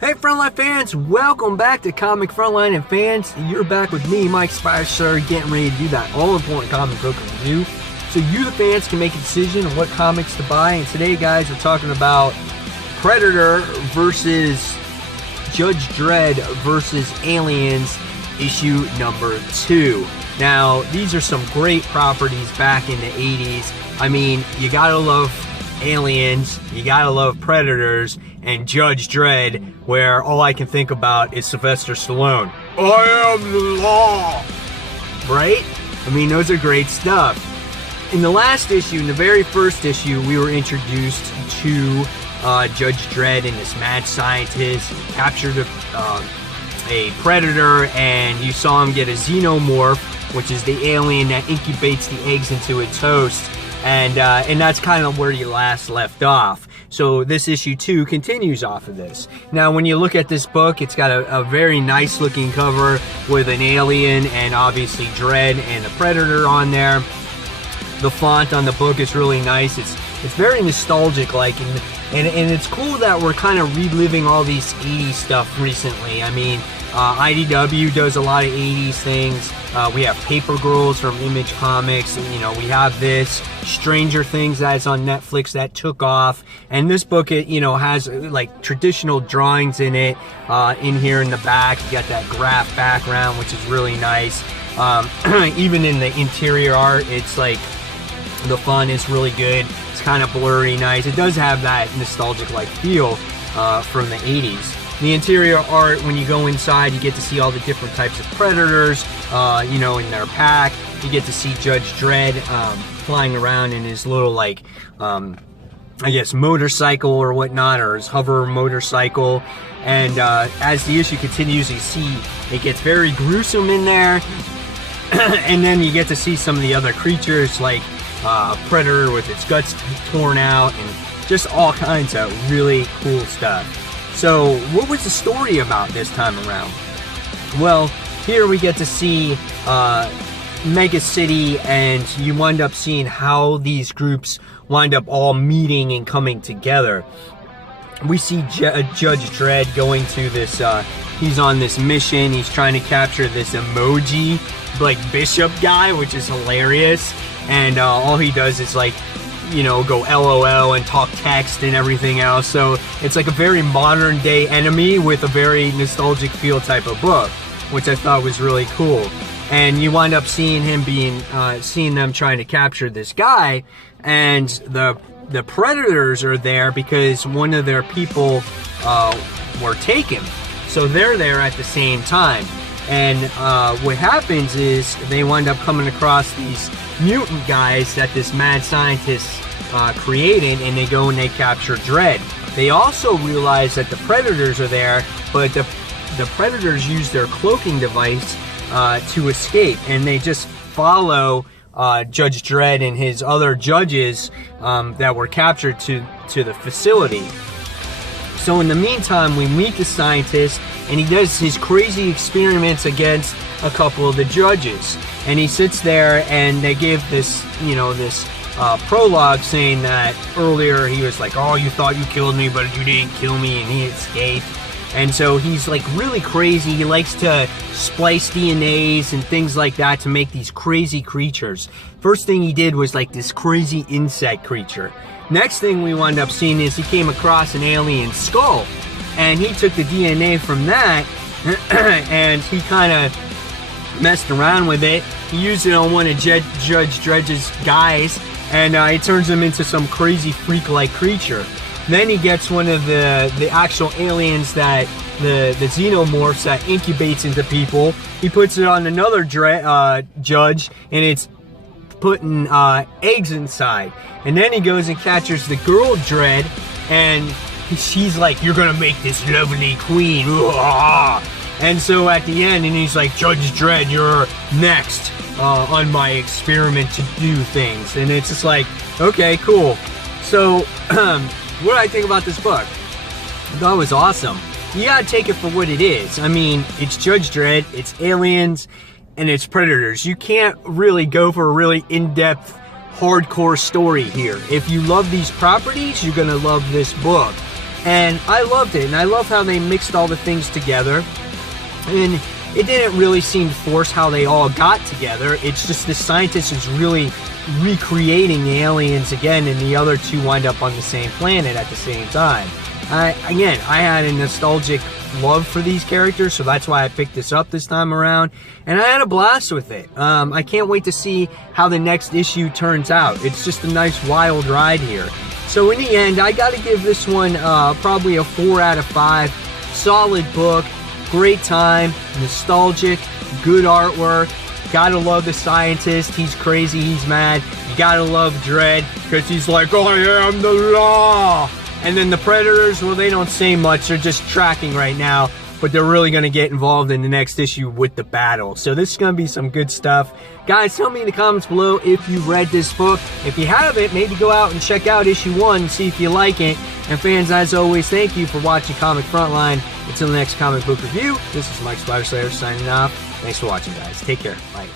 Hey Frontline fans, welcome back to Comic Frontline and fans. You're back with me, Mike Spicer, getting ready to do that all-important comic book review so you the fans can make a decision on what comics to buy. And today guys, we're talking about Predator versus Judge Dredd versus Aliens issue number 2. Now, these are some great properties back in the 80s. I mean, you gotta love Aliens, you gotta love Predators, and Judge Dredd, where all I can think about is Sylvester Stallone. I am the law! Right? I mean, those are great stuff. In the last issue, in the very first issue, we were introduced to Judge Dredd and this mad scientist. He captured a predator, and you saw him get a xenomorph, which is the alien that incubates the eggs into its host. And that's kind of where you last left off. So this issue 2 continues off of this. Now, when you look at this book, it's got a very nice looking cover with an alien and obviously Dredd and the Predator on there. The font on the book is really nice. It's very nostalgic like, and it's cool that we're kind of reliving all these 80s stuff recently. I mean, IDW does a lot of 80s things. We have Paper Girls from Image Comics, and, you know, we have this Stranger Things that's on Netflix that took off, and this book, it, you know, has like traditional drawings in it. In here in the back, you got that graph background, which is really nice. Even in the interior art, it's like the font is really good. It's kind of blurry, nice. It does have that nostalgic like feel from the 80s. The interior art, when you go inside, you get to see all the different types of predators, you know, in their pack. You get to see Judge Dredd flying around in his little, like, I guess, motorcycle or whatnot, or his hover motorcycle. And as the issue continues, you see it gets very gruesome in there. And then you get to see some of the other creatures, like a predator with its guts torn out, and just all kinds of really cool stuff. So, what was the story about this time around? Well, here we get to see Mega City, and you wind up seeing how these groups wind up all meeting and coming together. We see Judge Dredd going to this, he's on this mission. He's trying to capture this emoji, like, bishop guy, which is hilarious. And all he does is, like, you know, go LOL and talk text and everything else. So it's like a very modern day enemy with a very nostalgic feel type of book, which I thought was really cool. And you wind up seeing him seeing them trying to capture this guy, and the Predators are there because one of their people were taken. So they're there at the same time. And what happens is they wind up coming across these mutant guys that this mad scientist created, and they go and they capture Dredd. They also realize that the Predators are there, but the Predators use their cloaking device to escape, and they just follow Judge Dredd and his other judges that were captured to the facility. So in the meantime, we meet the scientist, and he does his crazy experiments against a couple of the judges. And he sits there, and they give this, you know, this prologue saying that earlier he was like, oh, you thought you killed me, but you didn't kill me, and he escaped. And so he's like really crazy. He likes to splice DNAs and things like that to make these crazy creatures. First thing he did was like this crazy insect creature. Next thing we wound up seeing is he came across an alien skull, and he took the DNA from that and he kind of messed around with it. He used it on one of Judge Dredd's guys, and it turns him into some crazy freak-like creature. Then he gets one of the actual aliens that the xenomorphs that incubates into people. He puts it on another judge, and it's putting eggs inside. And then he goes and captures the girl Dredd, and she's like, you're gonna make this lovely queen. And so at the end, and he's like, Judge Dredd, you're next on my experiment to do things. And it's just like, okay, cool. So what do I think about this book? I thought it was awesome. You gotta take it for what it is. I mean, it's Judge Dredd, it's aliens, and it's Predators. You can't really go for a really in-depth, hardcore story here. If you love these properties, you're gonna love this book. And I loved it, and I love how they mixed all the things together. And it didn't really seem to force how they all got together. It's just the scientist is really recreating the aliens again, and the other two wind up on the same planet at the same time. I had a nostalgic love for these characters, so that's why I picked this up this time around, and I had a blast with it. I can't wait to see how the next issue turns out. It's just a nice wild ride here. So in the end, I gotta give this one probably a 4 out of 5. Solid book, great time, nostalgic, good artwork. Gotta love the scientist. He's crazy, he's mad. You gotta love Dredd, because he's like, I am the law. And then the Predators, well, they don't say much. They're just tracking right now, but they're really going to get involved in the next issue with the battle. So this is going to be some good stuff. Guys, tell me in the comments below if you read this book. If you haven't, maybe go out and check out issue 1 and see if you like it. And fans, as always, thank you for watching Comic Frontline. Until the next comic book review, this is Mike Spider Slayer signing off. Thanks for watching, guys. Take care. Bye.